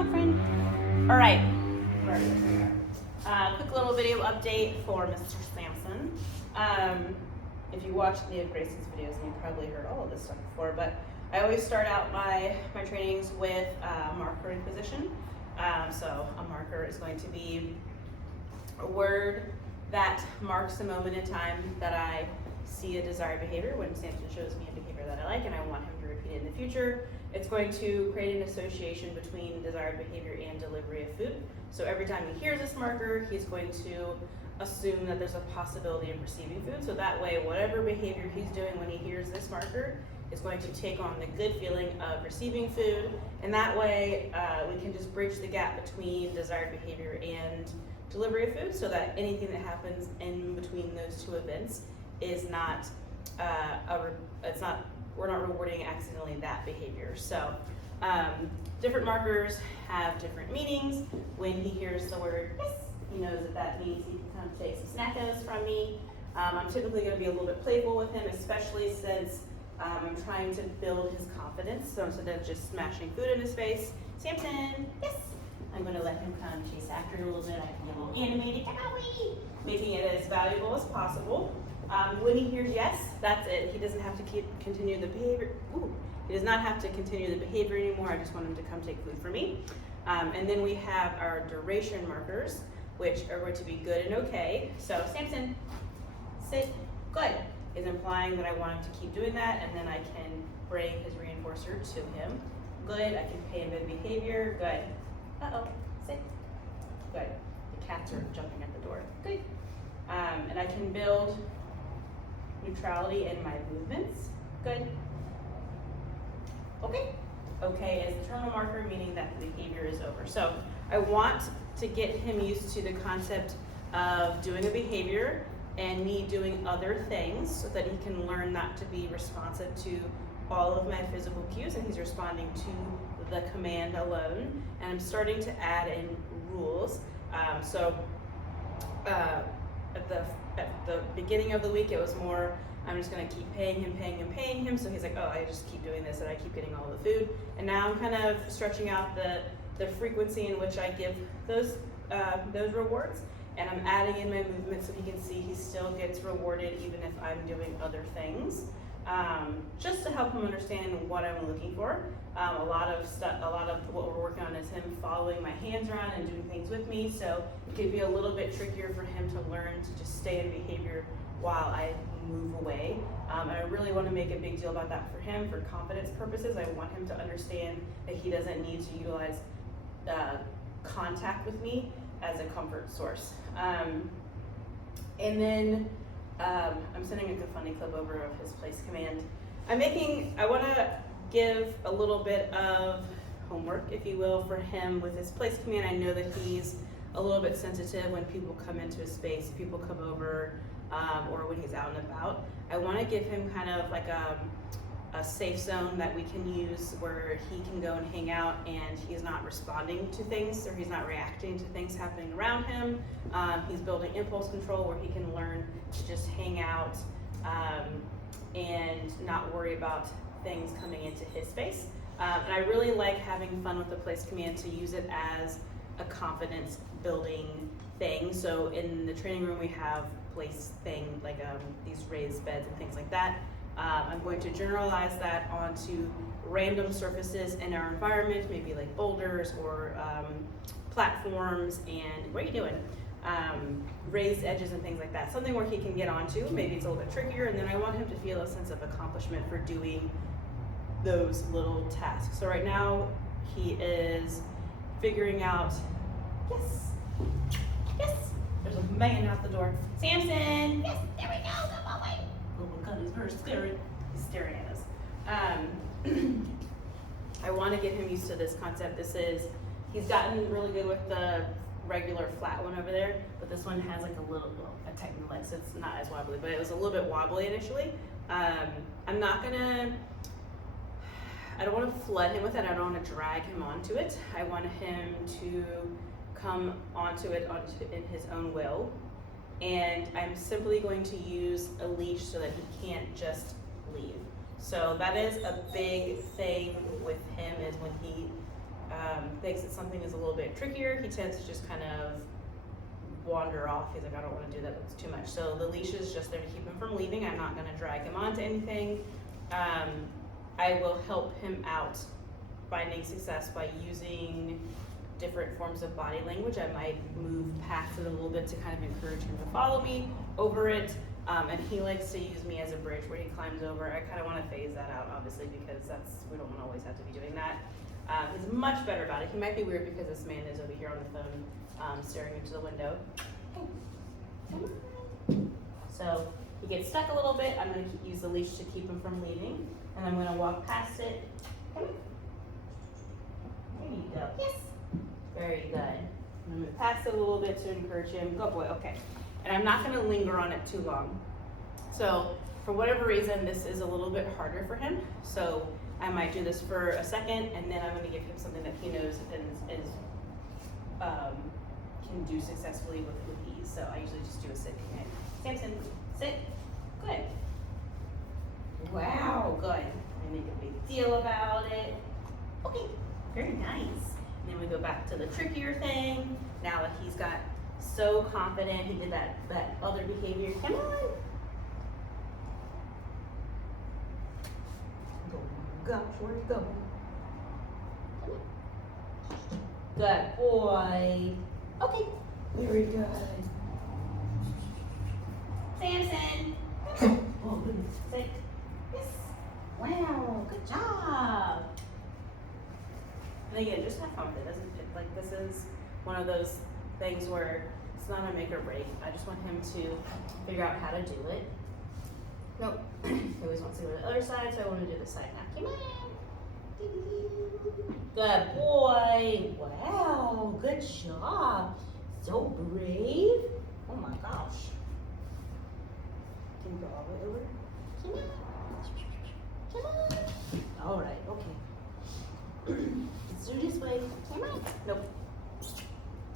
on, friend. All right. Quick little video update for Mr. Samson. If you watch any of Gracie's videos, and you've probably heard all of this stuff before, but I always start out my trainings with a markering position. So a marker is going to be a word that marks a moment in time that I see a desired behavior. When Samson shows me a behavior that I like and I want him to repeat it in the future, it's going to create an association between desired behavior and delivery of food. So every time he hears this marker, he's going to assume that there's a possibility of receiving food. So that way, whatever behavior he's doing when he hears this marker is going to take on the good feeling of receiving food. And that way, we can just bridge the gap between desired behavior and delivery of food, so that anything that happens in between those two events is not, we're not rewarding accidentally that behavior. So different markers have different meanings. When he hears the word yes, he knows that that means he can come take some snackos from me. I'm typically going to be a little bit playful with him, especially since I'm trying to build his confidence. So instead of just smashing food in his face, Samson, yes, I'm going to let him come chase after it a little bit. I can get a little animated, making it as valuable as possible. When he hears yes, that's it. He doesn't have to continue the behavior. He does not have to continue the behavior anymore. I just want him to come take food from me. And then we have our duration markers, which are going to be good and okay. So Samson, sit, good, is implying that I want him to keep doing that, and then I can bring his reinforcer to him. Good, I can pay him good behavior, good. Uh-oh, sit, good. The cats are jumping at the door, good. And I can build neutrality in my movements, good. Okay. Okay is the terminal marker, meaning that the behavior is over. So I want to get him used to the concept of doing a behavior and me doing other things, so that he can learn not to be responsive to all of my physical cues, and he's responding to the command alone. And I'm starting to add in rules. At the beginning of the week, it was more, I'm just going to keep paying him. So he's like, oh, I just keep doing this and I keep getting all the food. And now I'm kind of stretching out the frequency in which I give those rewards. And I'm adding in my movement so he can see he still gets rewarded even if I'm doing other things. Just to help him understand what I'm looking for. A lot of what we're working on is him following my hands around and doing things with me. So it could be a little bit trickier for him to learn to just stay in behavior while I move away. And I really want to make a big deal about that for him for confidence purposes. I want him to understand that he doesn't need to utilize contact with me as a comfort source. And then I'm sending a good funny clip over of his place command. I want to give a little bit of homework, if you will, for him with his place command. I know that he's a little bit sensitive when people come into his space, people come over, or when he's out and about. I want to give him kind of like a safe zone that we can use where he can go and hang out and he's not responding to things, or he's not reacting to things happening around him. He's building impulse control where he can learn to just hang out and not worry about things coming into his space. And I really like having fun with the place command to use it as a confidence building thing. So in the training room we have place thing like these raised beds and things like that. I'm going to generalize that onto random surfaces in our environment, maybe like boulders or platforms and, what are you doing? Raised edges and things like that. Something where he can get onto, maybe it's a little bit trickier, and then I want him to feel a sense of accomplishment for doing those little tasks. So right now he is figuring out, yes, there's a man out the door. Samson, yes, there we go, come away. Oh my God, he's very scary. He's staring at us. I want to get him used to this concept. He's gotten really good with the regular flat one over there, but this one has like a tightened leg, so it's not as wobbly, but it was a little bit wobbly initially. I don't want to flood him with it. I don't want to drag him onto it. I want him to come onto it in his own will. And I'm simply going to use a leash so that he can't just leave. So that is a big thing with him, is when he thinks that something is a little bit trickier, he tends to just kind of wander off. He's like, I don't want to do that, that's too much. So the leash is just there to keep him from leaving. I'm not going to drag him onto anything. I will help him out finding success by using different forms of body language. I might move past it a little bit to kind of encourage him to follow me over it. And he likes to use me as a bridge where he climbs over. I kind of want to phase that out, obviously, because we don't always have to be doing that. He's much better about it. He might be weird because this man is over here on the phone staring into the window. So he gets stuck a little bit. I'm going to use the leash to keep him from leaving. And I'm going to walk past it. Come here. There you go. Yes. Very good. I'm going to move past it a little bit to encourage him. Good boy. Okay. And I'm not going to linger on it too long. So for whatever reason, this is a little bit harder for him. So I might do this for a second, and then I'm going to give him something that he knows can do successfully with ease. So I usually just do a sit command. Samson, sit. Good. Wow, good. I make a big deal about it. Okay, very nice. And then we go back to the trickier thing. Now that he's got so confident, he did that other behavior. Come on. Oh gosh, where'd he go? Good boy. Okay, very good. Samson. Oh, goodness. Sit. Yes. Wow, good job. And again, just have fun with it. Like, this is one of those things where it's not a make or break. I just want him to figure out how to do it. Nope. He always wants to go to the other side, so I want to do this side now. Come on. Good boy. Wow, good job. So brave. Oh my gosh. Can you go all the way over? Come on. Come on. All right, okay. Let's do this way. Come on. Nope.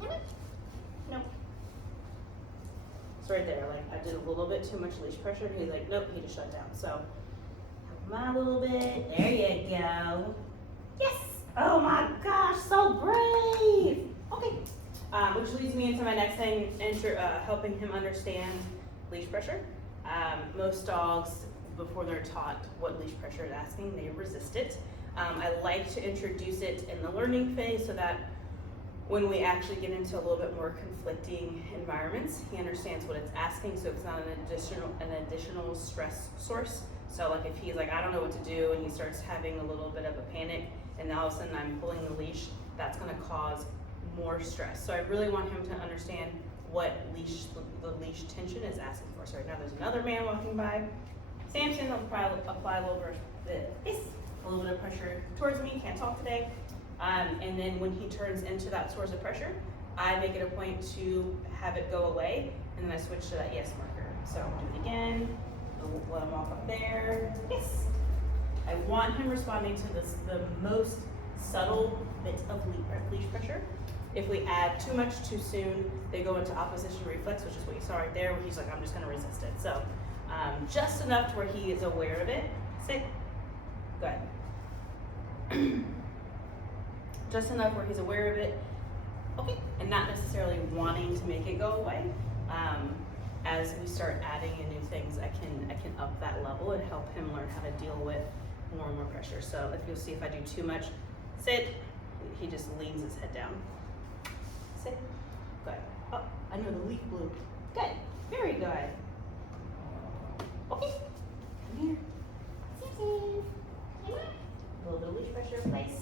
Come on. Nope. It's right there. Like, I did a little bit too much leash pressure. He's like, nope, he just shut down. So, help him out a little bit. There you go. Yes. Oh my gosh, so brave. Okay. Which leads me into my next thing, helping him understand leash pressure. Most dogs, before they're taught what leash pressure is asking, they resist it. I like to introduce it in the learning phase so that when we actually get into a little bit more conflicting environments, he understands what it's asking, so it's not an additional stress source. So like if he's like, I don't know what to do, and he starts having a little bit of a panic, and all of a sudden I'm pulling the leash, that's gonna cause more stress. So I really want him to understand what the leash tension is asking for. So right now there's another man walking by. Samson will probably apply a little bit of pressure towards me, can't talk today. And then when he turns into that source of pressure, I make it a point to have it go away, and then I switch to that yes marker. So I'll do it again, let him walk up there, yes. I want him responding to the most subtle bit of leash pressure. If we add too much too soon, they go into opposition reflex, which is what you saw right there, where he's like, I'm just gonna resist it. So just enough to where he is aware of it. Sit, go ahead. Just enough where he's aware of it, okay, and not necessarily wanting to make it go away. As we start adding in new things, I can up that level and help him learn how to deal with more and more pressure. So if you'll see, if I do too much, sit, he just leans his head down. Sit, good. Oh, I know the leaf blew. Good, very good. Okay, come here. Sit. Come on. A little bit of leash pressure in place.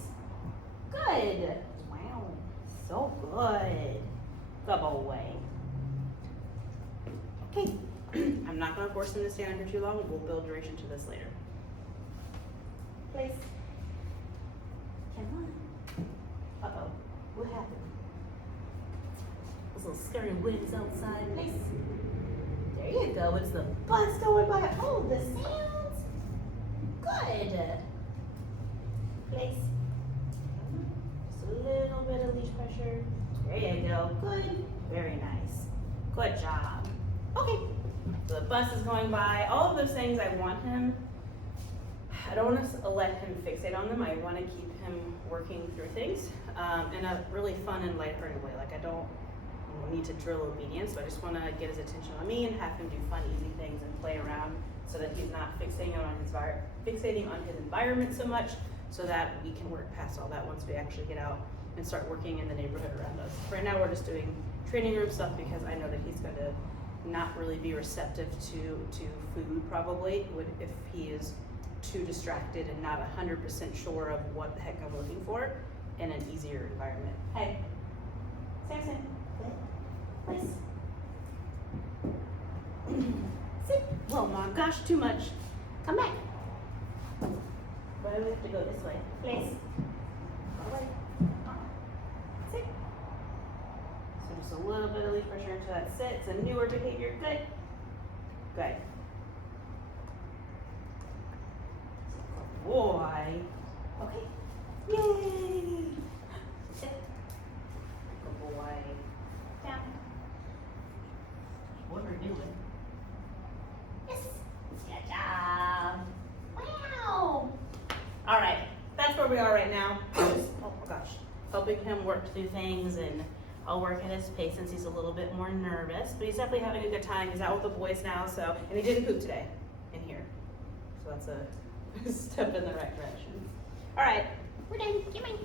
Good. Wow. So good. Good boy. Okay. I'm not going to force him to stay under too long. We'll build duration to this later. Place. Come on. Uh-oh. What happened? Those little scary winds outside. Place. There you go. It's the bus going by. Oh, the sounds. Good. Place. Just a little bit of leash pressure. There you go. Good. Very nice. Good job. Okay. So the bus is going by. All of those things I want him. I don't want to let him fixate on them. I want to keep him working through things in a really fun and lighthearted way. Like I don't need to drill obedience, so I just want to get his attention on me and have him do fun, easy things and play around so that he's not fixating on his environment so much, so that we can work past all that once we actually get out and start working in the neighborhood around us. Right now we're just doing training room stuff because I know that he's going to not really be receptive to food probably if he is too distracted and not 100% sure of what the heck I'm looking for in an easier environment. Hey, Samson, please. Sit. Oh my gosh, too much. Come back. Why do we have to go this way? Please. Away. Sit. So just a little bit of leaf pressure into that sit. It's a newer behavior. Good. Good. Boy. Okay. Yay. Sit. Good boy. Down. What are you doing? Yes. Good job. Wow. All right. That's where we are right now. Just, oh my gosh. Helping him work through things, and I'll work at his pace since he's a little bit more nervous, but he's definitely having a good time. He's out with the boys now, so, and he didn't poop today in here. So that's a step in the right direction. All right. We're done. Come on.